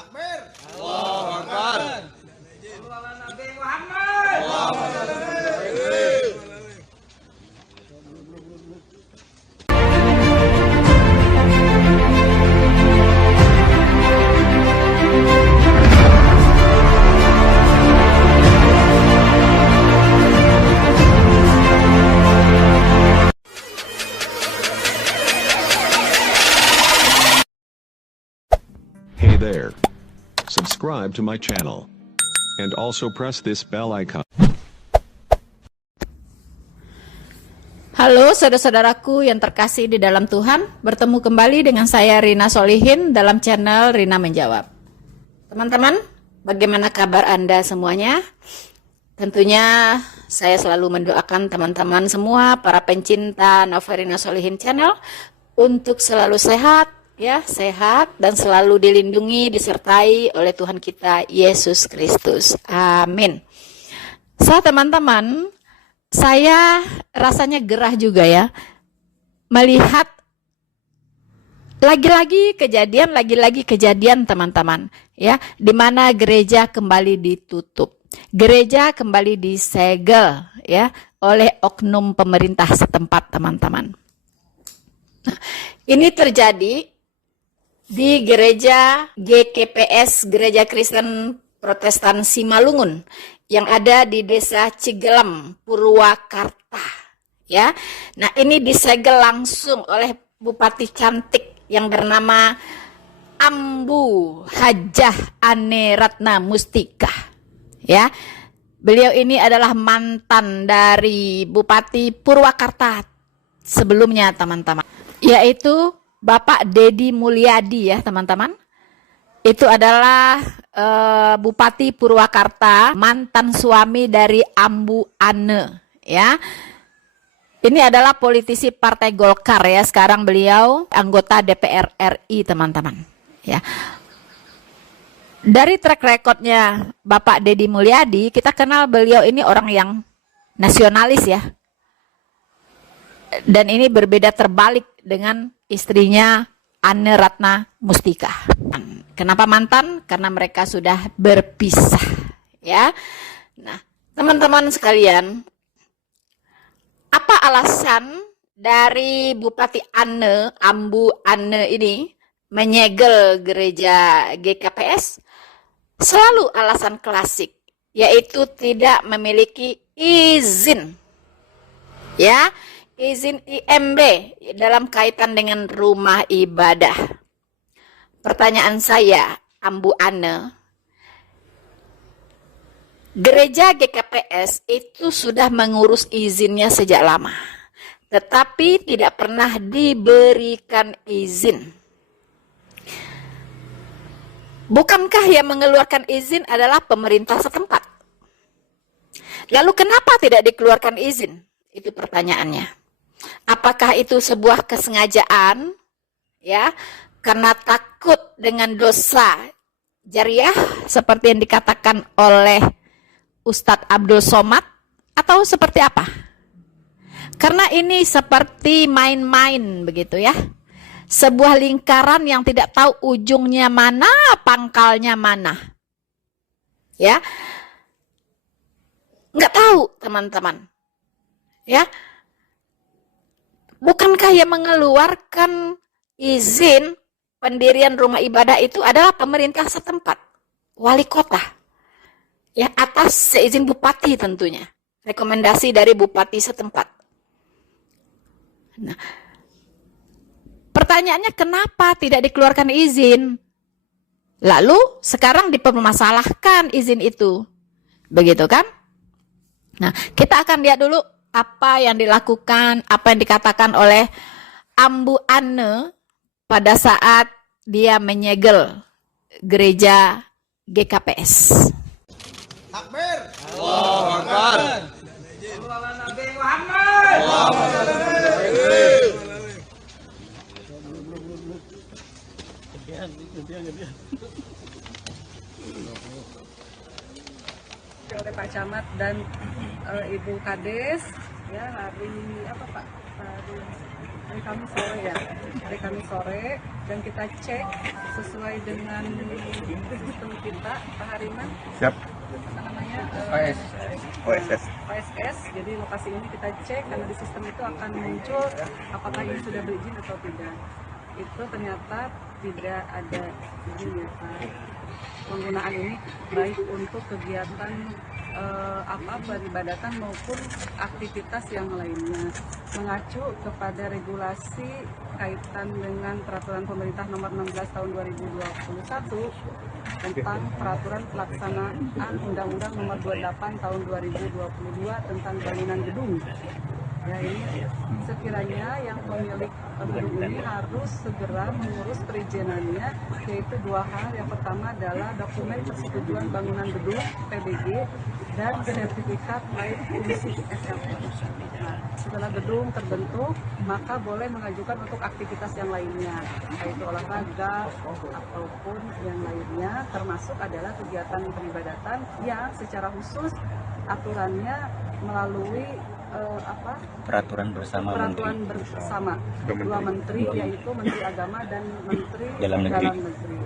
Takbir. Allahu Akbar. Nabi Muhammad. Hey there. Subscribe to my channel. And also press this bell icon. Halo saudara-saudaraku yang terkasih di dalam Tuhan, bertemu kembali dengan saya Rina Solihin dalam channel Rina Menjawab. Teman-teman, bagaimana kabar Anda semuanya? Tentunya saya selalu mendoakan teman-teman semua, para pencinta Noverina Solihin channel, untuk selalu sehat, ya, sehat dan selalu dilindungi, disertai oleh Tuhan kita Yesus Kristus. Amin. Teman-teman, saya rasanya gerah juga ya melihat lagi-lagi kejadian teman-teman, ya, di mana gereja kembali ditutup, gereja kembali disegel, ya, oleh oknum pemerintah setempat, teman-teman. Nah, ini terjadi di gereja GKPS, Gereja Kristen Protestan Simalungun, yang ada di Desa Cigelem, Purwakarta, ya. Nah, ini disegel langsung oleh Bupati cantik yang bernama Ambu Hajah Ane Ratna Mustika, ya. Beliau ini adalah mantan dari Bupati Purwakarta sebelumnya, teman-teman, yaitu Bapak Dedi Mulyadi, ya teman-teman. Itu adalah Bupati Purwakarta, mantan suami dari Ambu Ane, ya. Ini adalah politisi Partai Golkar, ya. Sekarang beliau anggota DPR RI, teman-teman, ya. Dari track recordnya Bapak Dedi Mulyadi, kita kenal beliau ini orang yang nasionalis, ya. Dan ini berbeda terbalik dengan istrinya Ane Ratna Mustika. Kenapa mantan? Karena mereka sudah berpisah, ya. Nah, teman-teman sekalian, apa alasan dari Bupati Ane, Ambu Ane ini menyegel gereja GKPS? Selalu alasan klasik, yaitu tidak memiliki izin, ya. Izin IMB dalam kaitan dengan rumah ibadah. Pertanyaan saya, Ambu Ane, gereja GKPS itu sudah mengurus izinnya sejak lama, tetapi tidak pernah diberikan izin. Bukankah yang mengeluarkan izin adalah pemerintah setempat? Lalu kenapa tidak dikeluarkan izin? Itu pertanyaannya. Apakah itu sebuah kesengajaan, ya, karena takut dengan dosa jariah seperti yang dikatakan oleh Ustadz Abdul Somad, atau seperti apa? Karena ini seperti main-main begitu, ya. Sebuah lingkaran yang tidak tahu ujungnya mana, pangkalnya mana, ya. Nggak tahu, teman-teman, ya. Bukankah yang mengeluarkan izin pendirian rumah ibadah itu adalah pemerintah setempat, wali kota, ya, atas seizin bupati tentunya, rekomendasi dari bupati setempat. Nah, pertanyaannya kenapa tidak dikeluarkan izin? Lalu sekarang dipermasalahkan izin itu, begitu kan? Nah, kita akan lihat dulu apa yang dilakukan, apa yang dikatakan oleh Ambu Ane pada saat dia menyegel gereja GKPS. Takbir. Allahu Akbar. Nabi Muhammad. Oleh Pak Camat dan Ibu Kades, ya, hari apa Pak? hari Kamis sore ya, hari Kamis sore, dan kita cek sesuai dengan sistem kita, Pak Hariman. Siap. Apa namanya? OSS. Jadi lokasi ini kita cek karena di sistem itu akan muncul apakah ini sudah berizin atau tidak. Itu ternyata tidak ada izin ya Pak. Penggunaan ini baik untuk kegiatan beribadatan maupun aktivitas yang lainnya, mengacu kepada regulasi kaitan dengan peraturan pemerintah nomor 16 tahun 2021 tentang peraturan pelaksanaan Undang-Undang nomor 28 tahun 2022 tentang bangunan gedung. Ya, ini sekiranya yang pemilik gedung ini harus segera mengurus perizinannya, yaitu dua hal. Yang pertama adalah dokumen persetujuan bangunan gedung (PBG) dan sertifikat layak fungsi (SLF). Nah, setelah gedung terbentuk, maka boleh mengajukan untuk aktivitas yang lainnya, yaitu olahraga ataupun yang lainnya, termasuk adalah kegiatan peribadatan yang secara khusus aturannya melalui peraturan bersama dua menteri, yaitu Menteri Agama dan Menteri Dalam Negeri.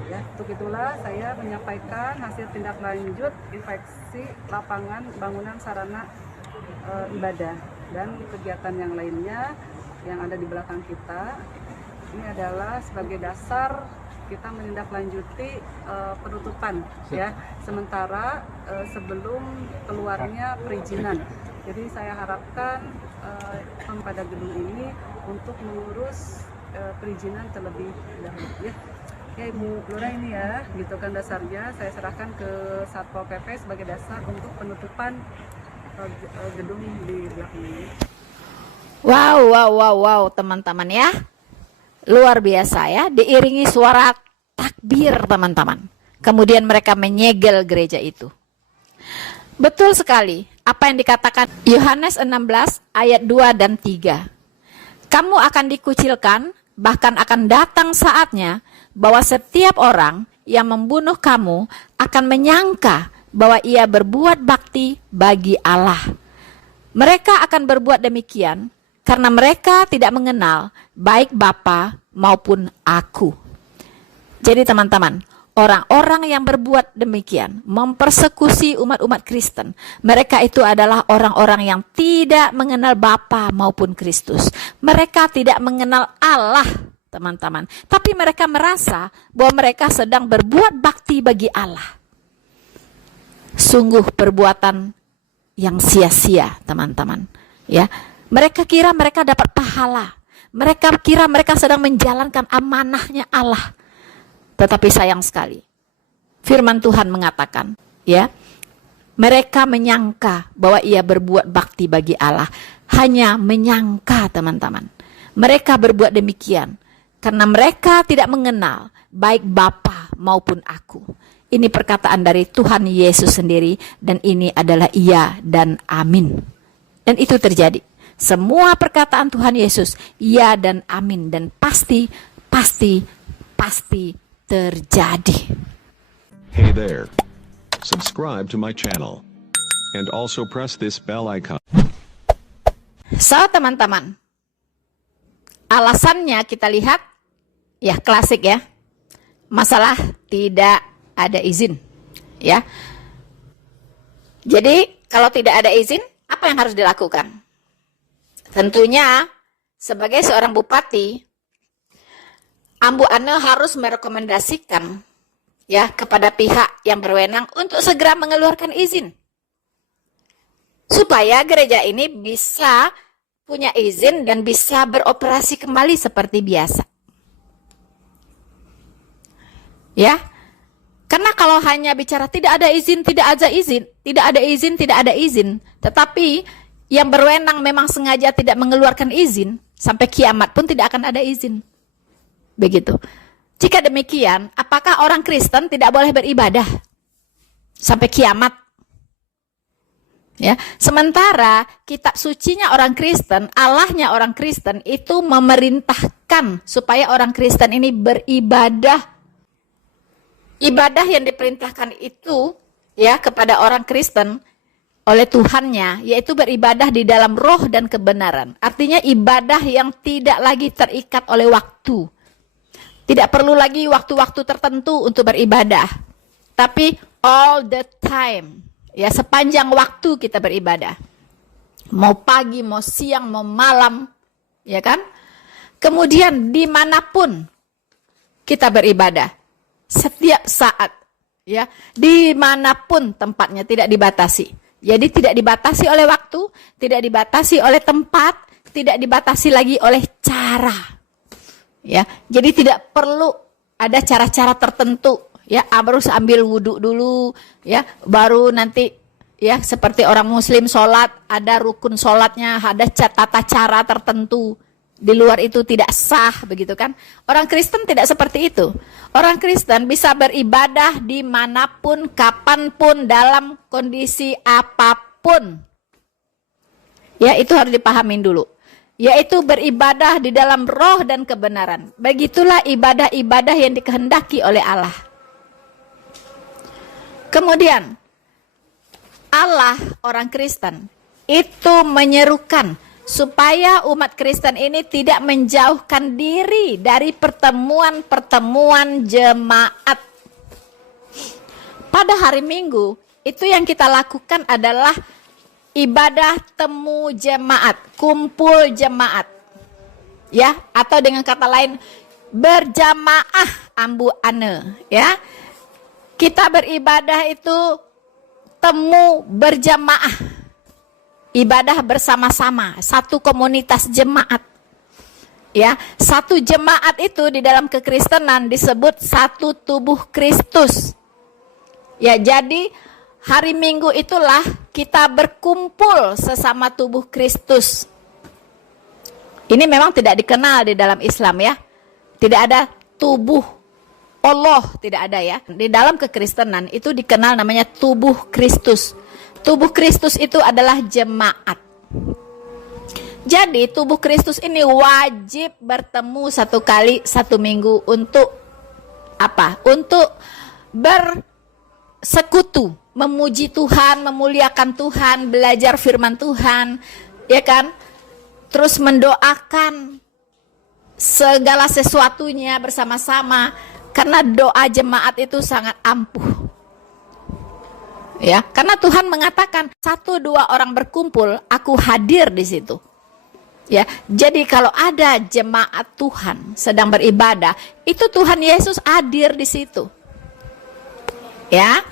Ya. Untuk itulah saya menyampaikan hasil tindak lanjut inspeksi lapangan bangunan sarana ibadah dan kegiatan yang lainnya yang ada di belakang kita. Ini adalah sebagai dasar kita menindaklanjuti penutupan ya sementara sebelum keluarnya perizinan. Jadi saya harapkan pada gedung ini untuk mengurus perizinan terlebih dahulu ya. Ya Ibu Lura, ini ya, gitu kan dasarnya. Saya serahkan ke Satpol PP sebagai dasar untuk penutupan gedung di belakang ini. Wow, teman-teman ya. Luar biasa ya, diiringi suara takbir teman-teman. Kemudian mereka menyegel gereja itu. Betul sekali apa yang dikatakan Yohanes 16 ayat 2 dan 3. Kamu akan dikucilkan, bahkan akan datang saatnya bahwa setiap orang yang membunuh kamu akan menyangka bahwa ia berbuat bakti bagi Allah. Mereka akan berbuat demikian karena mereka tidak mengenal baik Bapa maupun aku. Jadi teman-teman, orang-orang yang berbuat demikian, mempersekusi umat-umat Kristen, mereka itu adalah orang-orang yang tidak mengenal Bapa maupun Kristus. Mereka tidak mengenal Allah, teman-teman. Tapi mereka merasa bahwa mereka sedang berbuat bakti bagi Allah. Sungguh perbuatan yang sia-sia, teman-teman. Ya, mereka kira mereka dapat pahala. Mereka kira mereka sedang menjalankan amanahnya Allah. Tetapi sayang sekali, firman Tuhan mengatakan, ya, mereka menyangka bahwa ia berbuat bakti bagi Allah. Hanya menyangka, teman-teman. Mereka berbuat demikian karena mereka tidak mengenal baik Bapa maupun aku. Ini perkataan dari Tuhan Yesus sendiri, dan ini adalah iya dan amin. Dan itu terjadi. Semua perkataan Tuhan Yesus, iya dan amin, dan pasti terjadi. Hey there. Subscribe to my channel. And also press this bell icon. So, teman-teman, alasannya kita lihat, ya klasik ya, masalah tidak ada izin, ya. Jadi, kalau tidak ada izin, apa yang harus dilakukan? Tentunya, sebagai seorang bupati, Ambu Ane harus merekomendasikan ya kepada pihak yang berwenang untuk segera mengeluarkan izin. Supaya gereja ini bisa punya izin dan bisa beroperasi kembali seperti biasa. Ya. Karena kalau hanya bicara tidak ada izin, tetapi yang berwenang memang sengaja tidak mengeluarkan izin, sampai kiamat pun tidak akan ada izin. Begitu. Jika demikian, apakah orang Kristen tidak boleh beribadah sampai kiamat? Ya, sementara kitab sucinya orang Kristen, Allahnya orang Kristen itu memerintahkan supaya orang Kristen ini beribadah. Ibadah yang diperintahkan itu ya kepada orang Kristen oleh Tuhannya, yaitu beribadah di dalam roh dan kebenaran. Artinya ibadah yang tidak lagi terikat oleh waktu. Tidak perlu lagi waktu-waktu tertentu untuk beribadah. Tapi all the time. Ya, sepanjang waktu kita beribadah. Mau pagi, mau siang, mau malam. Ya kan? Kemudian dimanapun kita beribadah. Setiap saat. Ya, dimanapun tempatnya, tidak dibatasi. Jadi tidak dibatasi oleh waktu, tidak dibatasi oleh tempat, tidak dibatasi lagi oleh cara. Ya, jadi tidak perlu ada cara-cara tertentu. Ya, harus ambil wudhu dulu, ya, baru nanti ya seperti orang Muslim sholat, ada rukun sholatnya, ada tata cara tertentu. Di luar itu tidak sah, begitu kan? Orang Kristen tidak seperti itu. Orang Kristen bisa beribadah dimanapun, kapanpun, dalam kondisi apapun. Ya, itu harus dipahamin dulu. Yaitu beribadah di dalam roh dan kebenaran. Begitulah ibadah-ibadah yang dikehendaki oleh Allah. Kemudian, Allah, orang Kristen, itu menyerukan supaya umat Kristen ini tidak menjauhkan diri dari pertemuan-pertemuan jemaat. Pada hari Minggu, itu yang kita lakukan adalah ibadah temu jemaat, kumpul jemaat. Ya, atau dengan kata lain, berjamaah ambu ane, ya. Kita beribadah itu temu berjamaah. Ibadah bersama-sama, satu komunitas jemaat. Ya, satu jemaat itu di dalam kekristenan disebut satu tubuh Kristus. Ya, jadi hari Minggu itulah kita berkumpul sesama tubuh Kristus. Ini memang tidak dikenal di dalam Islam ya. Tidak ada tubuh Allah, tidak ada ya. Di dalam kekristenan itu dikenal namanya tubuh Kristus. Tubuh Kristus itu adalah jemaat. Jadi tubuh Kristus ini wajib bertemu satu kali satu minggu untuk apa? Untuk bersekutu, memuji Tuhan, memuliakan Tuhan, belajar firman Tuhan, ya kan? Terus mendoakan segala sesuatunya bersama-sama, karena doa jemaat itu sangat ampuh. Ya, karena Tuhan mengatakan 1-2 orang berkumpul, aku hadir di situ. Ya, jadi kalau ada jemaat Tuhan sedang beribadah, itu Tuhan Yesus hadir di situ. Ya.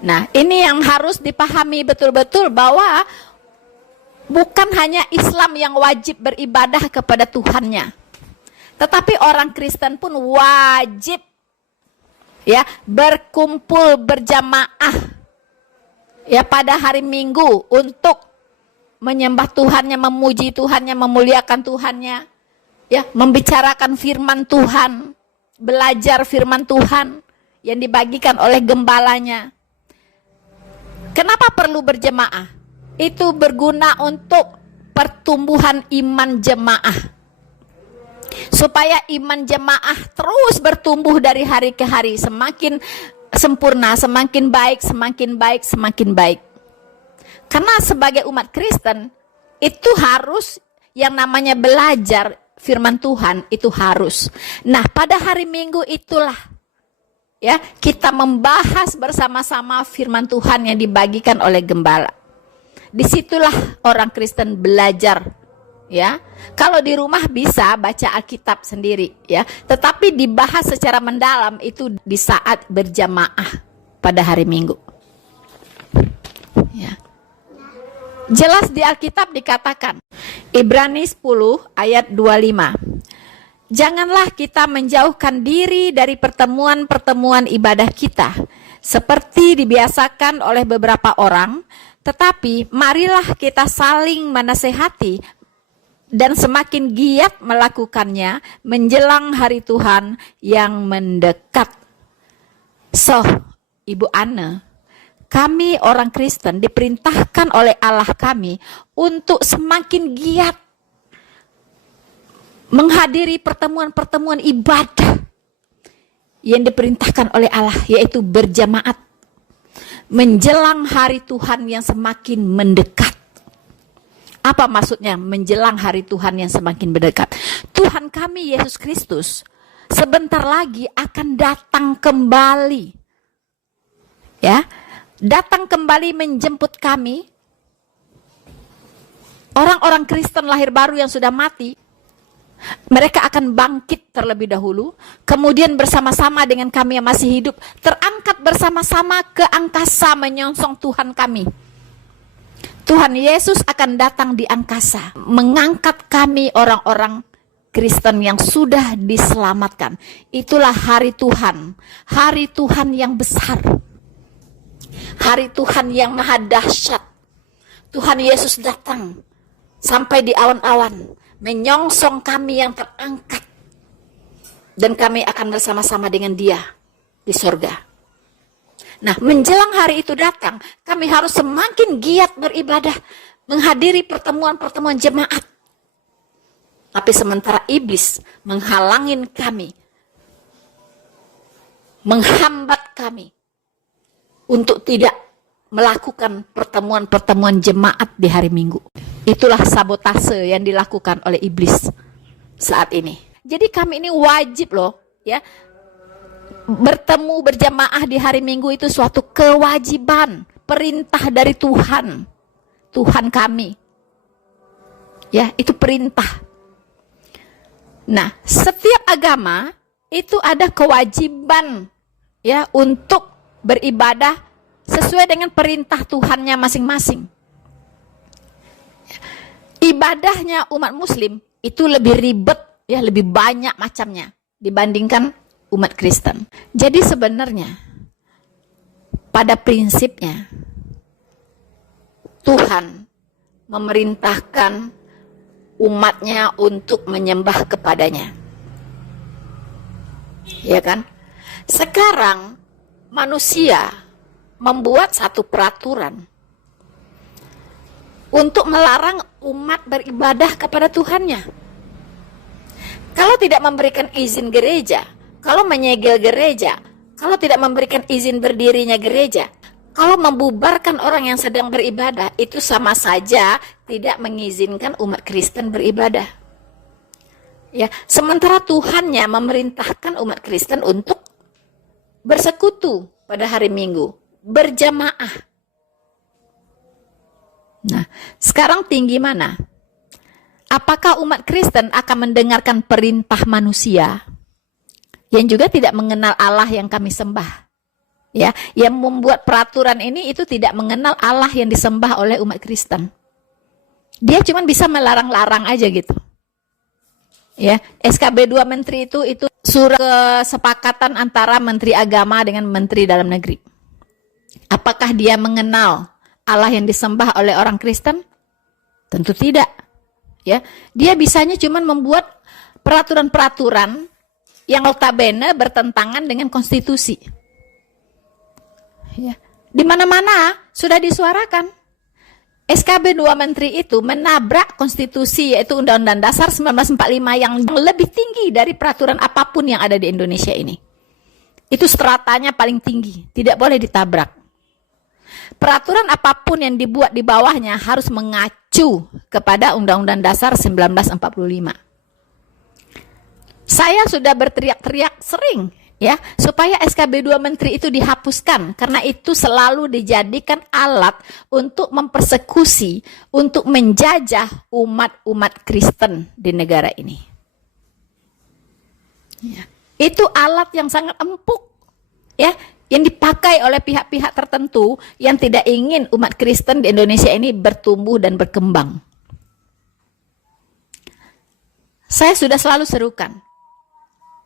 Nah, ini yang harus dipahami betul-betul bahwa bukan hanya Islam yang wajib beribadah kepada Tuhannya, tetapi orang Kristen pun wajib ya berkumpul berjamaah ya pada hari Minggu untuk menyembah Tuhannya, memuji Tuhannya, memuliakan Tuhannya, ya, membicarakan firman Tuhan, belajar firman Tuhan yang dibagikan oleh gembalanya. Kenapa perlu berjemaah? Itu berguna untuk pertumbuhan iman jemaah. Supaya iman jemaah terus bertumbuh dari hari ke hari, semakin sempurna, semakin baik, semakin baik, semakin baik. Karena sebagai umat Kristen itu harus yang namanya belajar firman Tuhan itu harus. Nah, pada hari Minggu itulah ya kita membahas bersama-sama firman Tuhan yang dibagikan oleh gembala. Disitulah orang Kristen belajar. Ya, kalau di rumah bisa baca Alkitab sendiri, ya. Tetapi dibahas secara mendalam itu di saat berjamaah pada hari Minggu. Ya. Jelas di Alkitab dikatakan, Ibrani 10 ayat 25. Janganlah kita menjauhkan diri dari pertemuan-pertemuan ibadah kita, seperti dibiasakan oleh beberapa orang, tetapi marilah kita saling menasehati dan semakin giat melakukannya menjelang hari Tuhan yang mendekat. So, Ibu Anne, kami orang Kristen diperintahkan oleh Allah kami untuk semakin giat menghadiri pertemuan-pertemuan ibadah yang diperintahkan oleh Allah, yaitu berjamaat. menjelang hari Tuhan yang semakin mendekat. Apa maksudnya menjelang hari Tuhan yang semakin mendekat? Tuhan kami Yesus Kristus sebentar lagi akan datang kembali. Ya, datang kembali menjemput kami. Orang-orang Kristen lahir baru yang sudah mati, mereka akan bangkit terlebih dahulu, kemudian bersama-sama dengan kami yang masih hidup, terangkat bersama-sama ke angkasa menyongsong Tuhan kami. Tuhan Yesus akan datang di angkasa, mengangkat kami orang-orang Kristen yang sudah diselamatkan. Itulah hari Tuhan yang besar, hari Tuhan yang maha dahsyat. Tuhan Yesus datang sampai di awan-awan, menyongsong kami yang terangkat, dan kami akan bersama-sama dengan Dia di sorga. Nah, menjelang hari itu datang, kami harus semakin giat beribadah, menghadiri pertemuan-pertemuan jemaat. Tapi sementara iblis menghalangin kami, menghambat kami untuk tidak melakukan pertemuan-pertemuan jemaat di hari Minggu. Itulah sabotase yang dilakukan oleh iblis saat ini. Jadi kami ini wajib loh, ya, bertemu berjamaah di hari Minggu itu suatu kewajiban, perintah dari Tuhan, Tuhan kami. Ya, itu perintah. Nah, setiap agama itu ada kewajiban, ya, untuk beribadah sesuai dengan perintah Tuhannya masing-masing. Ibadahnya umat Muslim itu lebih ribet, ya, lebih banyak macamnya dibandingkan umat Kristen. Jadi sebenarnya pada prinsipnya Tuhan memerintahkan umatnya untuk menyembah kepadanya. Ya kan? Sekarang manusia membuat satu peraturan untuk melarang umat beribadah kepada Tuhannya. Kalau tidak memberikan izin gereja, kalau menyegel gereja, kalau tidak memberikan izin berdirinya gereja, kalau membubarkan orang yang sedang beribadah, itu sama saja tidak mengizinkan umat Kristen beribadah. Ya, sementara Tuhannya memerintahkan umat Kristen untuk bersekutu pada hari Minggu, berjamaah. Nah, sekarang tinggi mana? Apakah umat Kristen akan mendengarkan perintah manusia yang juga tidak mengenal Allah yang kami sembah? Ya, yang membuat peraturan ini itu tidak mengenal Allah yang disembah oleh umat Kristen. Dia cuma bisa melarang-larang aja gitu. Ya, SKB 2 Menteri itu surat kesepakatan antara Menteri Agama dengan Menteri Dalam Negeri. Apakah dia mengenal Allah yang disembah oleh orang Kristen? Tentu tidak. Ya, dia bisanya cuma membuat peraturan-peraturan yang notabene bertentangan dengan konstitusi. Ya, di mana-mana sudah disuarakan. SKB 2 Menteri itu menabrak konstitusi, yaitu Undang-Undang Dasar 1945 yang lebih tinggi dari peraturan apapun yang ada di Indonesia ini. Itu stratanya paling tinggi, tidak boleh ditabrak. Peraturan apapun yang dibuat di bawahnya harus mengacu kepada Undang-Undang Dasar 1945. Saya sudah berteriak-teriak sering, ya, supaya SKB 2 Menteri itu dihapuskan, karena itu selalu dijadikan alat untuk mempersekusi, untuk menjajah umat-umat Kristen di negara ini. Ya. Itu alat yang sangat empuk, ya, yang dipakai oleh pihak-pihak tertentu yang tidak ingin umat Kristen di Indonesia ini bertumbuh dan berkembang. Saya sudah selalu serukan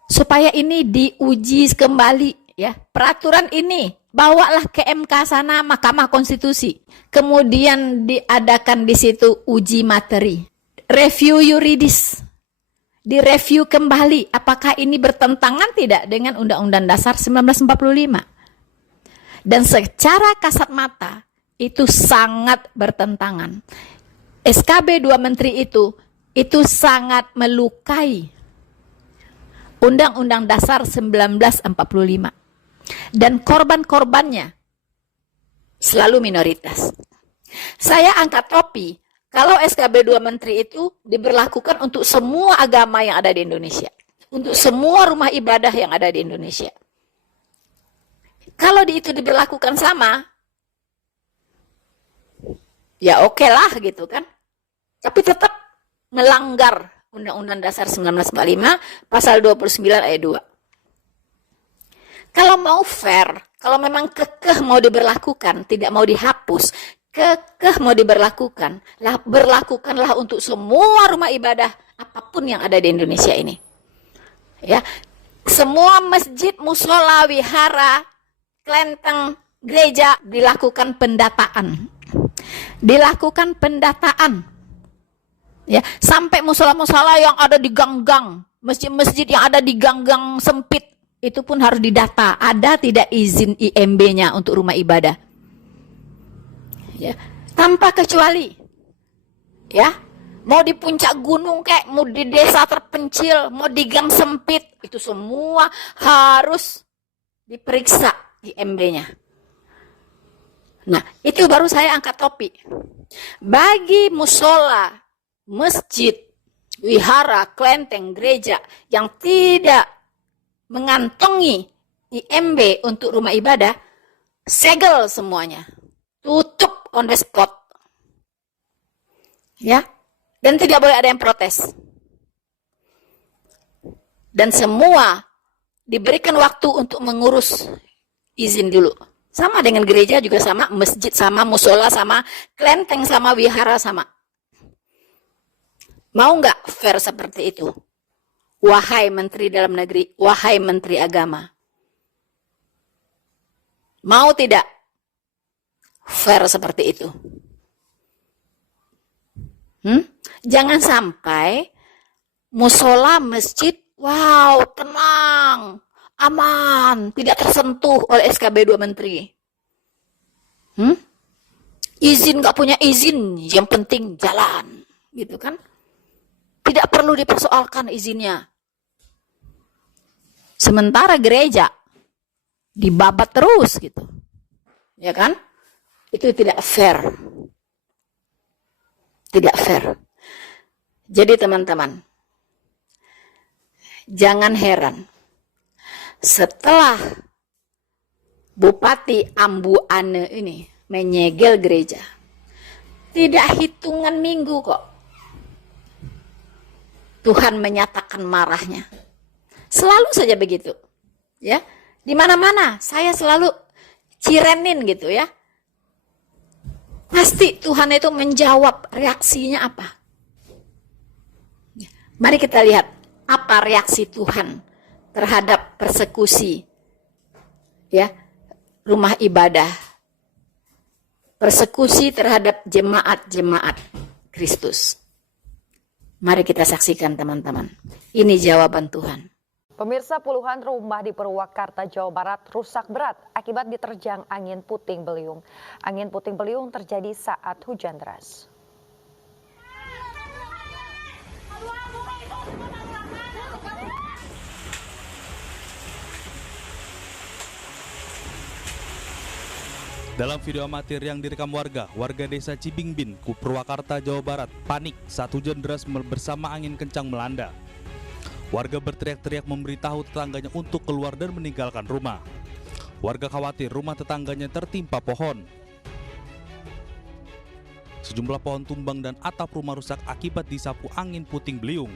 supaya ini diuji kembali, ya. Peraturan ini bawalah ke MK sana, Mahkamah Konstitusi. Kemudian diadakan di situ uji materi, review yuridis. Direview kembali apakah ini bertentangan tidak dengan Undang-Undang Dasar 1945. Dan secara kasat mata itu sangat bertentangan. SKB 2 Menteri itu sangat melukai Undang-Undang Dasar 1945. Dan korban-korbannya selalu minoritas. Saya angkat topi kalau SKB 2 Menteri itu diberlakukan untuk semua agama yang ada di Indonesia. Untuk semua rumah ibadah yang ada di Indonesia. Kalau itu diberlakukan sama, ya oke lah gitu kan. Tapi tetap melanggar Undang-Undang Dasar 1945 pasal 29 ayat 2. Kalau mau fair, kalau memang kekeh mau diberlakukan, tidak mau dihapus, kekeh mau diberlakukan, berlakukanlah untuk semua rumah ibadah apapun yang ada di Indonesia ini. Ya, semua masjid, musola, wihara, kelenteng, gereja dilakukan pendataan. Dilakukan pendataan. Ya, sampai musola-musola yang ada di gang-gang, masjid-masjid yang ada di gang-gang sempit itu pun harus didata. Ada tidak izin IMB-nya untuk rumah ibadah? Ya, tanpa kecuali. Ya, mau di puncak gunung kayak, mau di desa terpencil, mau di gang sempit, itu semua harus diperiksa IMB-nya. Nah, itu baru saya angkat topi. Bagi musola, masjid, wihara, kelenteng, gereja yang tidak mengantongi IMB untuk rumah ibadah, segel semuanya. Tutup on the spot. Ya. Dan tidak boleh ada yang protes. Dan semua diberikan waktu untuk mengurus izin dulu. Sama dengan gereja juga sama, masjid sama, musola sama, kelenteng sama, wihara sama. Mau nggak fair seperti itu? Wahai Menteri Dalam Negeri, wahai Menteri Agama. Mau tidak fair seperti itu? Jangan sampai musola, masjid, wow, tenang, aman, tidak tersentuh oleh SKB 2 Menteri. Izin nggak punya izin, yang penting jalan, gitu kan? Tidak perlu dipersoalkan izinnya. Sementara gereja dibabat terus gitu. Ya kan? Itu tidak fair. Tidak fair. Jadi teman-teman, jangan heran. Setelah Bupati Ambu Ane ini menyegel gereja, tidak hitungan minggu kok Tuhan menyatakan marahnya. Selalu saja begitu. Ya, di mana-mana saya selalu cirenin gitu ya. Pasti Tuhan itu menjawab, reaksinya apa? Mari kita lihat apa reaksi Tuhan terhadap persekusi ya, rumah ibadah. Persekusi terhadap jemaat-jemaat Kristus. Mari kita saksikan teman-teman. Ini jawaban Tuhan. Pemirsa, puluhan rumah di Purwakarta, Jawa Barat rusak berat akibat diterjang angin puting beliung. Angin puting beliung terjadi saat hujan deras. Dalam video amatir yang direkam warga desa Cibingbin, Purwakarta, Jawa Barat, panik saat hujan deras bersama angin kencang melanda. Warga berteriak-teriak memberitahu tetangganya untuk keluar dan meninggalkan rumah. Warga khawatir rumah tetangganya tertimpa pohon. Sejumlah pohon tumbang dan atap rumah rusak akibat disapu angin puting beliung.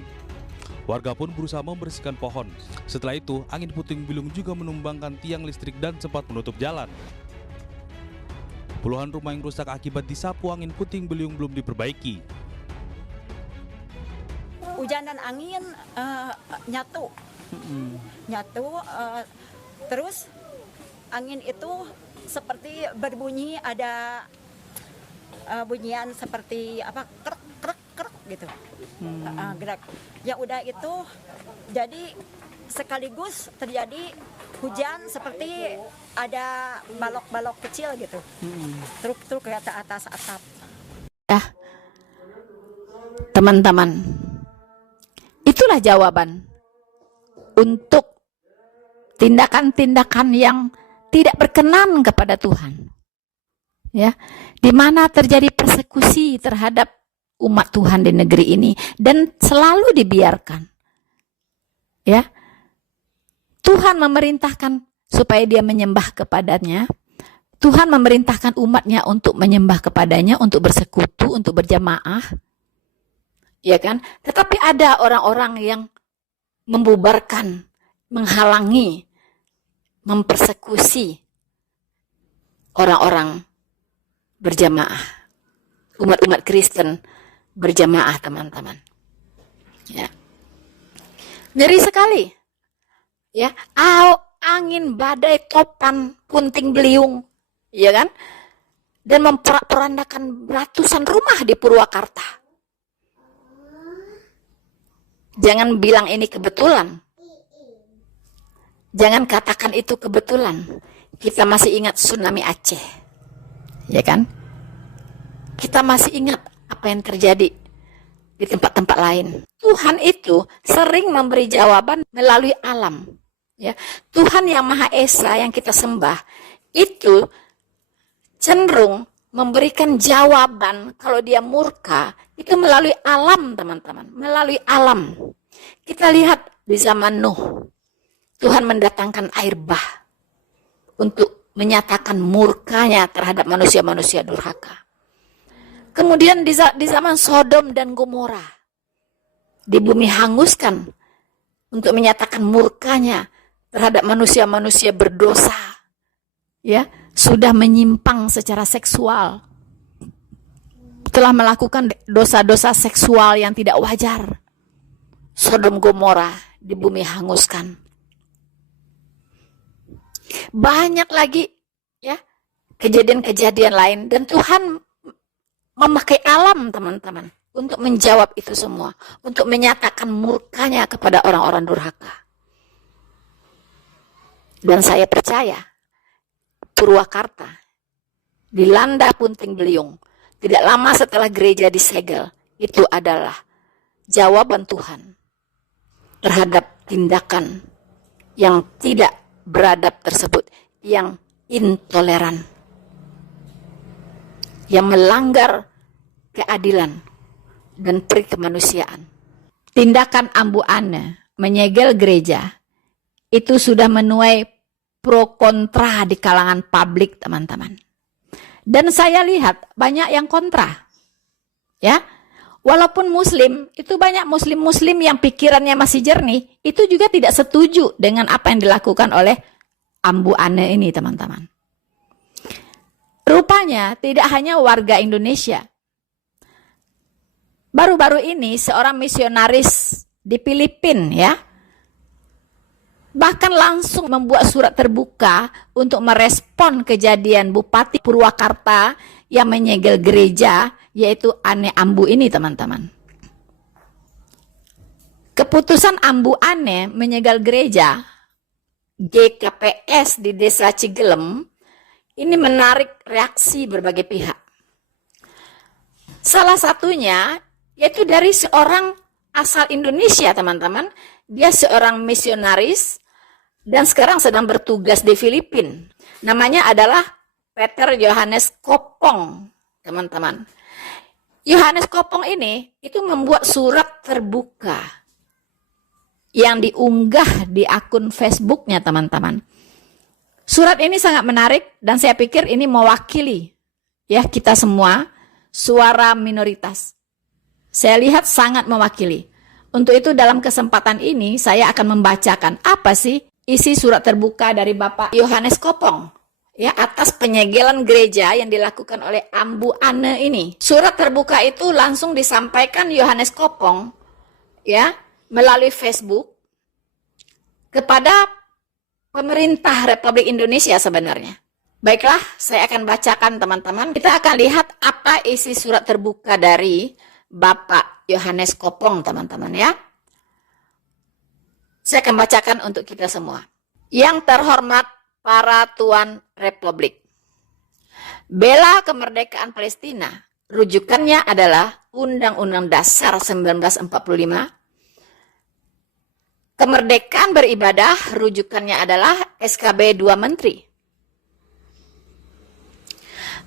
Warga pun berusaha membersihkan pohon. Setelah itu, angin puting beliung juga menumbangkan tiang listrik dan sempat menutup jalan. Puluhan rumah yang rusak akibat disapu angin puting beliung belum diperbaiki. Hujan dan angin nyatu, terus angin itu seperti berbunyi, ada bunyian seperti apa, krek krek krek gitu, gerak. Ya udah itu, jadi sekaligus terjadi hujan seperti ada balok-balok kecil gitu, truk-truk ke atas atap. Ya, teman-teman, itulah jawaban untuk tindakan-tindakan yang tidak berkenan kepada Tuhan. ya, di mana terjadi persekusi terhadap umat Tuhan di negeri ini dan selalu dibiarkan. Ya. Tuhan memerintahkan supaya dia menyembah kepadanya. Tuhan memerintahkan umatnya untuk menyembah kepadanya, untuk bersekutu, untuk berjamaah. Ya kan? Tetapi ada orang-orang yang membubarkan, menghalangi, mempersekusi orang-orang berjamaah. Umat-umat Kristen berjamaah, teman-teman. Ya. Ngeri sekali. Ya, angin badai topan puting beliung, ya kan? Dan memporak-porandakan ratusan rumah di Purwakarta. Jangan bilang ini kebetulan. Jangan katakan itu kebetulan. Kita masih ingat tsunami Aceh. Ya kan? Kita masih ingat apa yang terjadi di tempat-tempat lain. Tuhan itu sering memberi jawaban melalui alam. Ya, Tuhan yang Maha Esa yang kita sembah itu cenderung memberikan jawaban kalau dia murka itu melalui alam, teman-teman, melalui alam. Kita lihat di zaman Nuh, Tuhan mendatangkan air bah untuk menyatakan murkanya terhadap manusia-manusia durhaka. Kemudian di zaman Sodom dan Gomora, di bumi hanguskan untuk menyatakan murkanya terhadap manusia-manusia berdosa, ya, sudah menyimpang secara seksual, telah melakukan dosa-dosa seksual yang tidak wajar. Sodom Gomora di bumi hanguskan. Banyak lagi, ya, kejadian-kejadian lain, dan Tuhan memakai alam, teman-teman, untuk menjawab itu semua, untuk menyatakan murkanya kepada orang-orang durhaka. Dan saya percaya Purwakarta dilanda puting beliung tidak lama setelah gereja disegel. Itu adalah jawaban Tuhan terhadap tindakan yang tidak beradab tersebut, yang intoleran, yang melanggar keadilan dan peri kemanusiaan. Tindakan Ambu Ane menyegel gereja itu sudah menuai pro kontra di kalangan publik, teman-teman. Dan saya lihat banyak yang kontra. Ya. Walaupun muslim, itu banyak muslim-muslim yang pikirannya masih jernih, itu juga tidak setuju dengan apa yang dilakukan oleh Ambu Ane ini, teman-teman. Rupanya tidak hanya warga Indonesia. Baru-baru ini seorang misionaris di Filipina, ya, bahkan langsung membuat surat terbuka untuk merespon kejadian Bupati Purwakarta yang menyegel gereja, yaitu Ane Ambu ini, teman-teman. Keputusan Ambu Ane menyegel gereja GKPS di Desa Cigelem ini menarik reaksi berbagai pihak. Salah satunya yaitu dari seorang asal Indonesia, teman-teman. Dia seorang misionaris dan sekarang sedang bertugas di Filipina. Namanya adalah Peter Yohanes Kopong, teman-teman. Yohanes Kopong ini itu membuat surat terbuka yang diunggah di akun Facebooknya, teman-teman. Surat ini sangat menarik dan saya pikir ini mewakili, ya, kita semua, suara minoritas. Saya lihat sangat mewakili. Untuk itu dalam kesempatan ini saya akan membacakan apa sih isi surat terbuka dari Bapak Yohanes Kopong, ya, atas penyegelan gereja yang dilakukan oleh Ambu Ane ini. Surat terbuka itu langsung disampaikan Yohanes Kopong, ya, melalui Facebook kepada pemerintah Republik Indonesia sebenarnya. Baiklah, saya akan bacakan, teman-teman. Kita akan lihat apa isi surat terbuka dari Bapak Yohanes Kopong, teman-teman, ya. Saya akan bacakan untuk kita semua. Yang terhormat para Tuan Republik. Bela kemerdekaan Palestina. Rujukannya adalah Undang-Undang Dasar 1945. Kemerdekaan beribadah, rujukannya adalah SKB 2 Menteri.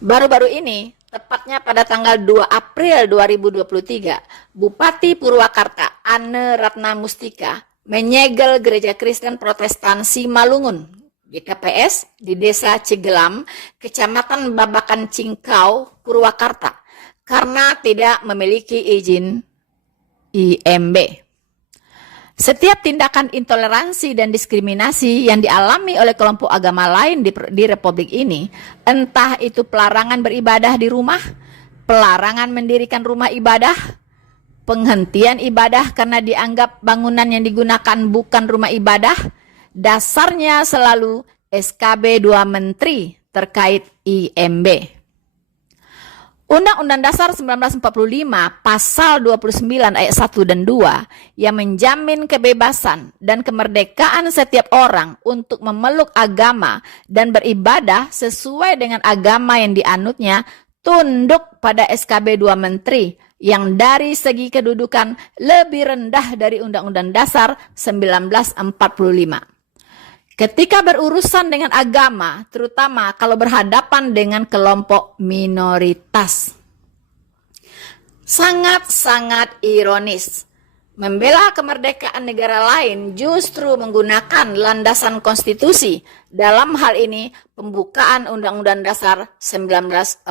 Baru-baru ini, tepatnya pada tanggal 2 April 2023, Bupati Purwakarta Anne Ratna Mustika menyegel Gereja Kristen Protestan Simalungun GKPS di Desa Cigelam, Kecamatan Babakan Cingkau, Purwakarta karena tidak memiliki izin IMB. Setiap tindakan intoleransi dan diskriminasi yang dialami oleh kelompok agama lain di Republik ini, entah itu pelarangan beribadah di rumah, pelarangan mendirikan rumah ibadah, penghentian ibadah karena dianggap bangunan yang digunakan bukan rumah ibadah, dasarnya selalu SKB 2 Menteri terkait IMB. Undang-Undang Dasar 1945 Pasal 29 ayat 1 dan 2 yang menjamin kebebasan dan kemerdekaan setiap orang untuk memeluk agama dan beribadah sesuai dengan agama yang dianutnya tunduk pada SKB 2 Menteri yang dari segi kedudukan lebih rendah dari Undang-Undang Dasar 1945. Ketika berurusan dengan agama, terutama kalau berhadapan dengan kelompok minoritas. Sangat-sangat ironis. Membela kemerdekaan negara lain justru menggunakan landasan konstitusi, dalam hal ini pembukaan Undang-Undang Dasar 1945.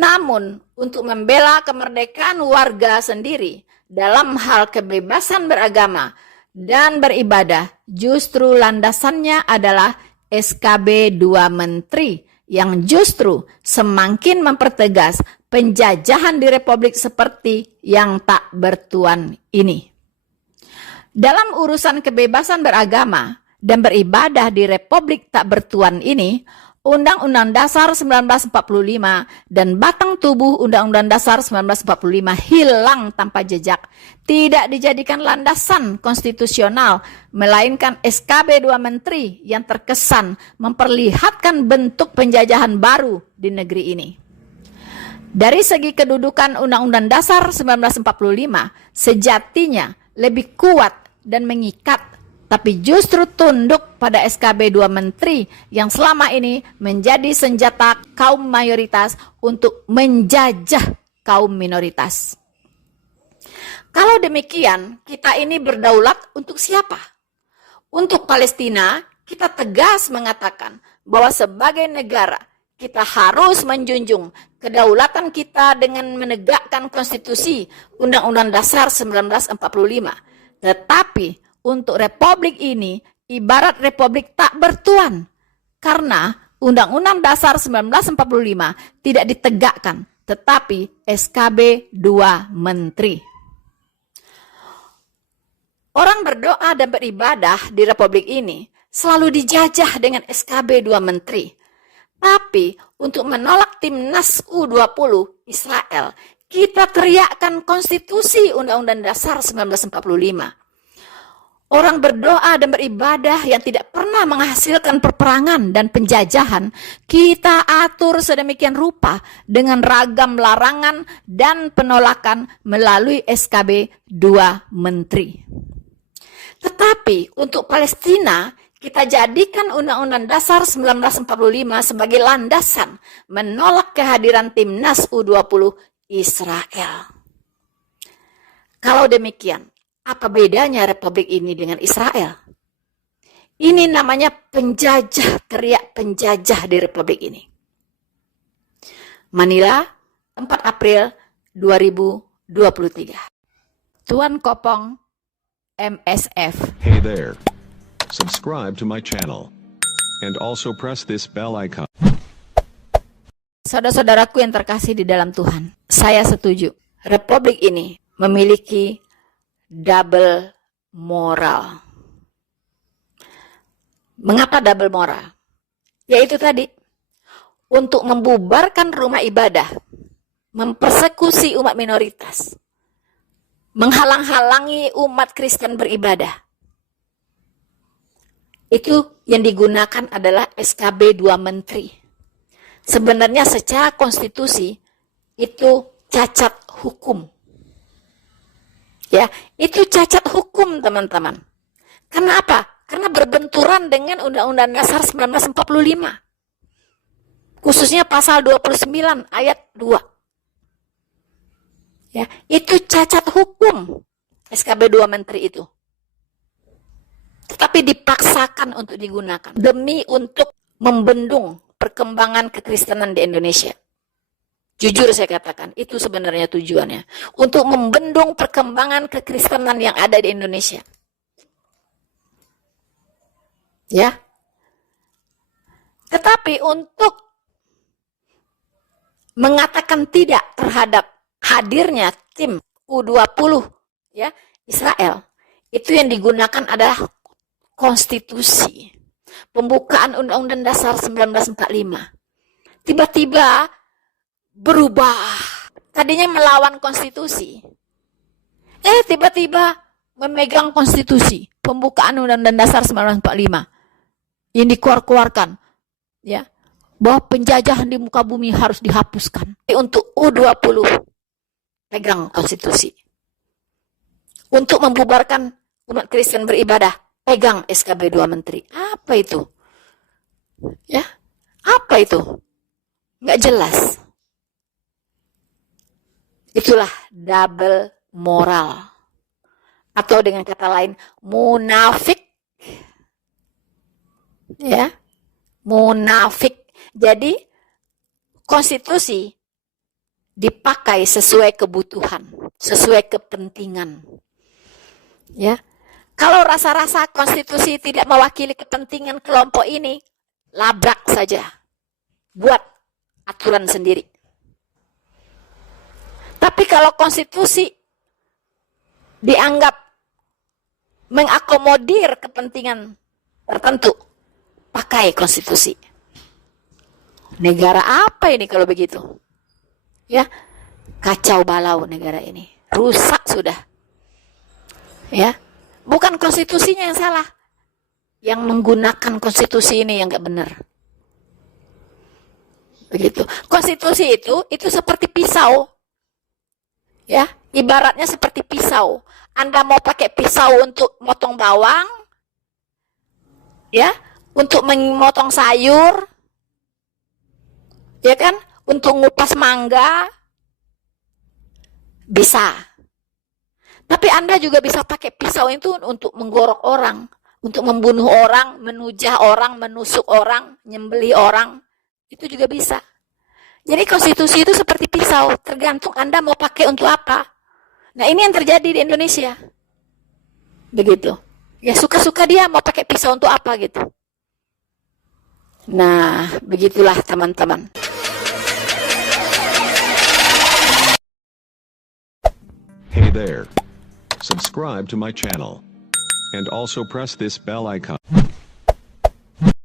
Namun, untuk membela kemerdekaan warga sendiri dalam hal kebebasan beragama dan beribadah, justru landasannya adalah SKB 2 Menteri yang justru semakin mempertegas penjajahan di Republik seperti yang tak bertuan ini. Dalam urusan kebebasan beragama dan beribadah di Republik tak bertuan ini, Undang-Undang Dasar 1945 dan batang tubuh Undang-Undang Dasar 1945 hilang tanpa jejak, tidak dijadikan landasan konstitusional, melainkan SKB 2 Menteri yang terkesan memperlihatkan bentuk penjajahan baru di negeri ini. Dari segi kedudukan Undang-Undang Dasar 1945 sejatinya lebih kuat dan mengikat, tapi justru tunduk pada SKB 2 Menteri yang selama ini menjadi senjata kaum mayoritas untuk menjajah kaum minoritas. Kalau demikian, kita ini berdaulat untuk siapa? Untuk Palestina, kita tegas mengatakan bahwa sebagai negara, kita harus menjunjung kedaulatan kita dengan menegakkan konstitusi Undang-Undang Dasar 1945. Tetapi untuk Republik ini ibarat Republik tak bertuan karena Undang-Undang Dasar 1945 tidak ditegakkan, tetapi SKB 2 Menteri. Orang berdoa dan beribadah di Republik ini selalu dijajah dengan SKB 2 Menteri. Tapi untuk menolak timnas U20 Israel, kita teriakkan konstitusi Undang-Undang Dasar 1945. Orang berdoa dan beribadah yang tidak pernah menghasilkan peperangan dan penjajahan, kita atur sedemikian rupa dengan ragam larangan dan penolakan melalui SKB 2 Menteri. Tetapi untuk Palestina, kita jadikan Undang-Undang Dasar 1945 sebagai landasan menolak kehadiran timnas U20 Israel. Kalau demikian, apa bedanya Republik ini dengan Israel? Ini namanya penjajah, teriak penjajah di Republik ini. Manila, 4 April 2023. Tuan Kopong, MSF. Hey there. Subscribe to my channel. And also press this bell icon. Saudara-saudaraku yang terkasih di dalam Tuhan, saya setuju. Republik ini memiliki double moral. Mengapa double moral? Yaitu tadi, untuk membubarkan rumah ibadah, mempersekusi umat minoritas, menghalang-halangi umat Kristen beribadah. Itu yang digunakan adalah SKB 2 Menteri. Sebenarnya secara konstitusi itu cacat hukum. Ya, itu cacat hukum, teman-teman. Karena apa? Karena berbenturan dengan Undang-Undang Dasar 1945. Khususnya pasal 29 ayat 2. Ya, itu cacat hukum SKB 2 Menteri itu. Tetapi dipaksakan untuk digunakan demi untuk membendung perkembangan kekristenan di Indonesia. Jujur saya katakan, itu sebenarnya tujuannya. Untuk membendung perkembangan kekristenan yang ada di Indonesia. Ya. Tetapi untuk mengatakan tidak terhadap hadirnya tim U20 ya, Israel, itu yang digunakan adalah konstitusi. Pembukaan Undang-Undang Dasar 1945. Tiba-tiba berubah. Tadinya melawan konstitusi. Tiba-tiba memegang konstitusi. Pembukaan Undang-Undang Dasar 1945. Yang dikeluarkan. Ya, bahwa penjajahan di muka bumi harus dihapuskan. Untuk U20 pegang konstitusi. Untuk membubarkan umat Kristen beribadah, pegang SKB 2 Menteri. Apa itu? Ya, apa itu? Nggak jelas. Itulah double moral. Atau dengan kata lain, munafik. Ya, munafik. Jadi, konstitusi dipakai sesuai kebutuhan, sesuai kepentingan. Ya, kalau rasa-rasa konstitusi tidak mewakili kepentingan kelompok ini, labrak saja. Buat aturan sendiri. Tapi kalau konstitusi dianggap mengakomodir kepentingan tertentu, pakai konstitusi. Negara apa ini kalau begitu? Ya, kacau balau negara ini. Rusak sudah. Ya, bukan konstitusinya yang salah. Yang menggunakan konstitusi ini yang nggak benar. Begitu. Konstitusi itu seperti pisau. Ya, ibaratnya seperti pisau. Anda mau pakai pisau untuk motong bawang, ya, untuk memotong sayur, ya kan, untuk ngupas mangga, bisa. Tapi Anda juga bisa pakai pisau itu untuk menggorok orang, untuk membunuh orang, menujah orang, menusuk orang, nyembelih orang, itu juga bisa. Jadi konstitusi itu seperti pisau, tergantung Anda mau pakai untuk apa. Nah, ini yang terjadi di Indonesia. Begitu. Ya suka-suka dia mau pakai pisau untuk apa gitu. Nah, begitulah teman-teman. Hey there. Subscribe to my channel. And also press this bell icon.